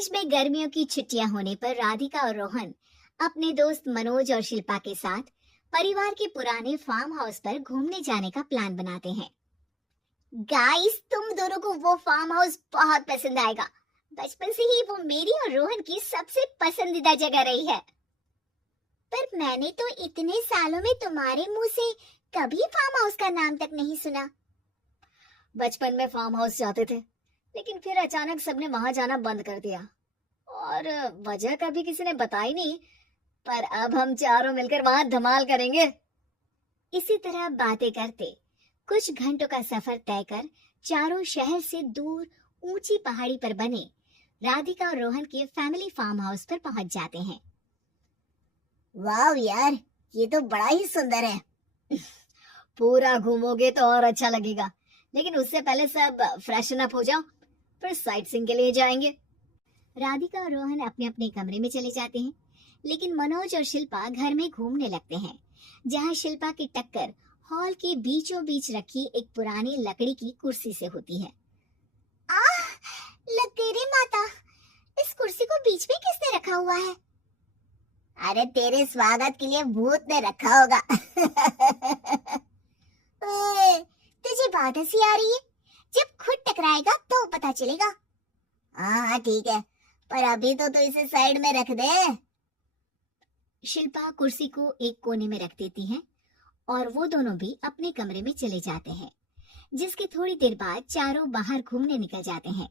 College में गर्मियों की छुट्टियां होने पर राधिका और रोहन अपने दोस्त मनोज और शिल्पा के साथ परिवार के पुराने फार्म हाउस पर घूमने जाने का प्लान बनाते हैं। गाइस, तुम दोनों को वो फार्म हाउस बहुत पसंद आएगा। बचपन से ही वो मेरी और रोहन की सबसे पसंदीदा जगह रही है। पर मैंने तो इतने सालों में तुम्हारे मुंह से कभी फार्म हाउस का नाम तक नहीं सुना। बचपन में फार्म हाउस जाते थे, लेकिन फिर अचानक सबने वहां जाना बंद कर दिया और वजह कभी किसी ने बताई नहीं। पर अब हम चारों मिलकर वहां धमाल करेंगे। इसी तरह बातें करते कुछ घंटों का सफर तय कर चारों शहर से दूर ऊंची पहाड़ी पर बने राधिका और रोहन के फैमिली फार्म हाउस पर पहुंच जाते हैं। वाह यार, ये तो बड़ा ही सुंदर है। पूरा घूमोगे तो और अच्छा लगेगा, लेकिन उससे पहले सब फ्रेशन अप हो जाओ, फिर साइट सीइंग के लिए जाएंगे। राधिका और रोहन अपने अपने कमरे में चले जाते हैं, लेकिन मनोज और शिल्पा घर में घूमने लगते हैं, जहां शिल्पा की टक्कर हॉल के बीचों बीच रखी एक पुरानी लकड़ी की कुर्सी से होती है। आह, लग गई रे माता, इस कुर्सी को बीच में किसने रखा हुआ है? अरे तेरे स्वागत के लिए भूत ने रखा होगा। तुझे बात हंसी आ रही है? जब खुद टकराएगा तो पता चलेगा। हाँ ठीक है, पर अभी तो इसे साइड में रख दे। शिल्पा कुर्सी को एक कोने में रख देती है और वो दोनों भी अपने कमरे में चले जाते हैं, जिसके थोड़ी देर बाद चारों बाहर घूमने निकल जाते हैं।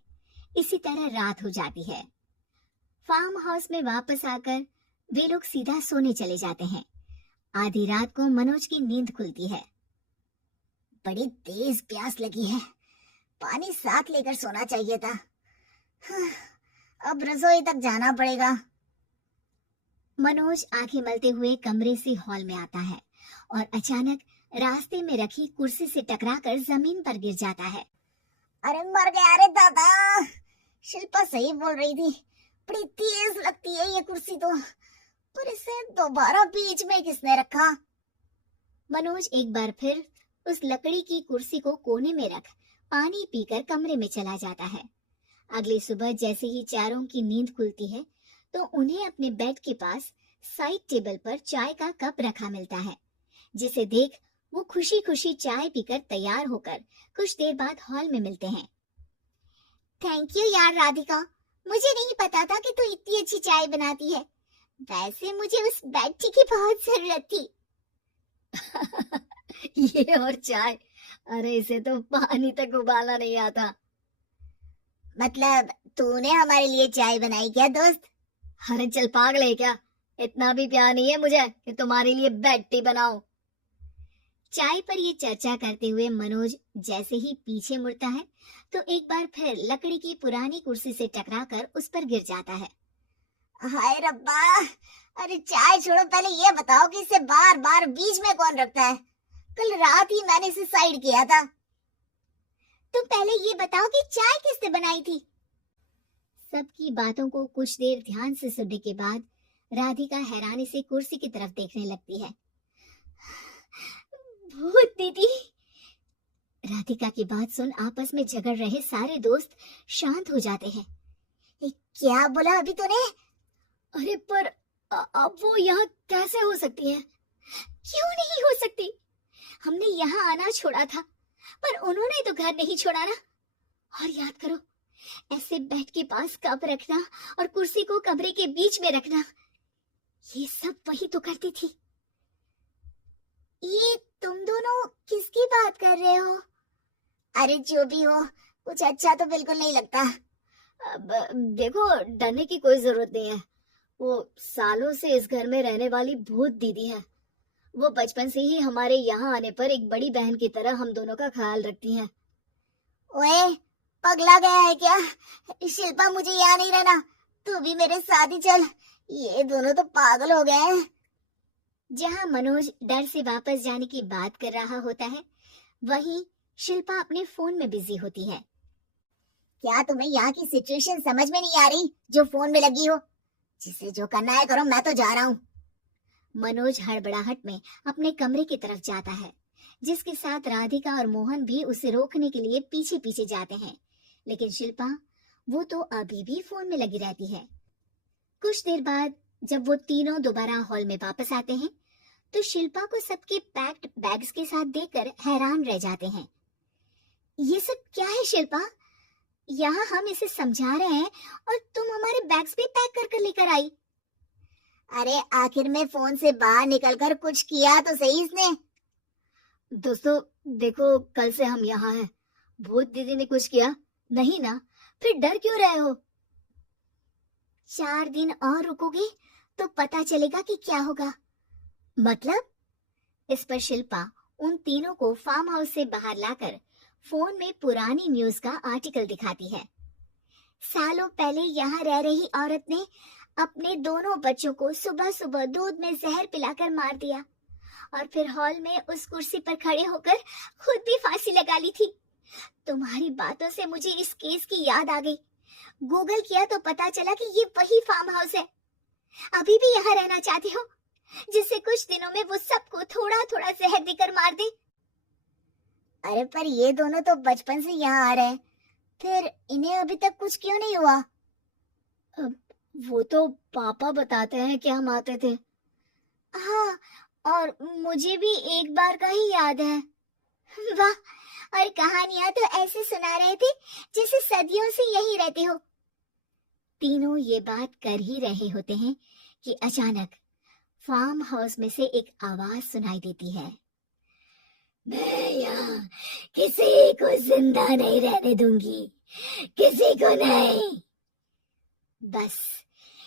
इसी तरह रात हो जाती है। फार्म हाउस में वापस आकर वे लोग सीधा सोने चले जाते हैं। आधी रात को मनोज की नींद खुलती है। बड़ी तेज प्यास लगी है, पानी साथ लेकर सोना चाहिए था। अब रसोई तक जाना पड़ेगा। मनोज आंखें मलते हुए कमरे से हॉल में आता है और अचानक रास्ते में रखी कुर्सी से टकराकर जमीन पर गिर जाता है। अरे मर गया रे दादा। शिल्पा सही बोल रही थी, बड़ी तेज लगती है ये कुर्सी तो, पर इसे दोबारा बीच में किसने रखा? मनोज एक बार फिर उस लकड़ी की कुर्सी को कोने में रख पानी पीकर कमरे में चला जाता है। अगली सुबह जैसे ही चारों की नींद खुलती है तो उन्हें अपने बेड के पास साइड टेबल पर चाय का कप रखा मिलता है, जिसे देख वो खुशी खुशी चाय पीकर तैयार होकर कुछ देर बाद हॉल में मिलते हैं। थैंक यू यार राधिका, मुझे नहीं पता था कि तू इतनी अच्छी चाय बनाती है। वैसे मुझे उस बेड टी की बहुत जरूरत थी। ये और चाय, अरे इसे तो पानी तक उबालना नहीं आता। मतलब तूने हमारे लिए चाय बनाई क्या दोस्त? अरे चल पागल है क्या, इतना भी प्यार नहीं है मुझे कि तुम्हारे लिए बेड टी बनाऊं। चाय पर ये चर्चा करते हुए मनोज जैसे ही पीछे मुड़ता है तो एक बार फिर लकड़ी की पुरानी कुर्सी से टकराकर उस पर गिर जाता है। हाय रब्बा, अरे चाय छोड़ो, पहले ये बताओ कि इसे बार बार बीच में कौन रखता है? कल रात ही मैंने इसे साइड किया था। तुम पहले ये बताओ कि चाय किसने बनाई थी? सबकी बातों को कुछ देर ध्यान से सुनने के बाद राधिका हैरानी से कुर्सी की तरफ देखने लगती है। भूत दीदी। राधिका की बात सुन आपस में झगड़ रहे सारे दोस्त शांत हो जाते हैं। क्या बोला अभी तूने? अरे पर अब वो यहाँ कैसे हो सकती है? क्यों नहीं हो सकती? हमने यहाँ आना छोड़ा था, पर उन्होंने तो घर नहीं छोड़ा ना। और याद करो, ऐसे बेड के पास कप रखना और कुर्सी को कमरे के बीच में रखना, ये सब वही तो करती थी। ये तुम दोनों किसकी बात कर रहे हो? अरे जो भी हो, कुछ अच्छा तो बिल्कुल नहीं लगता। अब देखो, डरने की कोई जरूरत नहीं है। वो सालों से इस घर में रहने वाली भूत दीदी है। वो बचपन से ही हमारे यहाँ आने पर एक बड़ी बहन की तरह हम दोनों का ख्याल रखती हैं। ओए, पगला गया है क्या? शिल्पा, मुझे यहाँ नहीं रहना, तू भी मेरे साथ ही चल। ये दोनों तो पागल हो गए हैं। जहाँ मनोज डर से वापस जाने की बात कर रहा होता है, वहीं शिल्पा अपने फोन में बिजी होती है। क्या तुम्हें यहाँ की सिचुएशन समझ में नहीं आ रही जो फोन में लगी हो? जिसे जो करना है करो, मैं तो जा रहा हूँ। मनोज हड़बड़ाहट में अपने कमरे की तरफ जाता है, जिसके साथ राधिका और मोहन भी उसे रोकने के लिए पीछे पीछे जाते हैं। लेकिन शिल्पा वो तो अभी भी फोन में लगी रहती है। कुछ देर बाद जब वो तीनों दोबारा हॉल में वापस आते हैं तो शिल्पा को सबके पैक्ड बैग्स के साथ देखकर हैरान रह जाते हैं। ये सब क्या है शिल्पा? यहाँ हम इसे समझा रहे हैं और तुम हमारे बैग्स भी पैक कर कर लेकर आई। अरे आखिर में फोन से बाहर निकलकर कुछ किया तो सही इसने। दोस्तों देखो, कल से हम यहाँ हैं। भूत दीदी ने कुछ किया नहीं ना? फिर डर क्यों रहे हो? 4 दिन और रुकोगे तो पता चलेगा कि क्या होगा। मतलब? इस पर शिल्पा उन तीनों को फार्म हाउस से बाहर लाकर फोन में पुरानी न्यूज का आर्टिकल दिखाती है। सालों पहले यहाँ रह रही औरत ने अपने दोनों बच्चों को सुबह सुबह दूध में जहर पिलाकर मार दिया और फिर हॉल में उस कुर्सी पर खड़े होकर खुद भी फांसी लगा ली थी। तुम्हारी बातों से मुझे इस केस की याद आ गई। गूगल किया तो पता चला कि ये वही फार्म हाउस है। अभी भी यहाँ रहना चाहते हो जिससे कुछ दिनों में वो सबको थोड़ा थोड़ा जहर देकर मार दे? अरे पर ये दोनों तो बचपन से यहाँ आ रहे हैं, फिर इन्हें अभी तक कुछ क्यों नहीं हुआ? वो तो पापा बताते हैं कि हम आते थे। हाँ, और मुझे भी एक बार का ही याद है। वाह, और कहानियां तो ऐसे सुना रहे थे जैसे सदियों से यही रहते हो। तीनों ये बात कर ही रहे होते हैं कि अचानक फार्म हाउस में से एक आवाज सुनाई देती है। मैं यहाँ किसी को जिंदा नहीं रहने दूंगी, किसी को नहीं। बस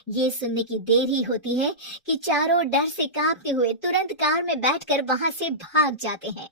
ये सुनने की देर ही होती है कि चारों डर से कांपते हुए तुरंत कार में बैठकर वहां से भाग जाते हैं।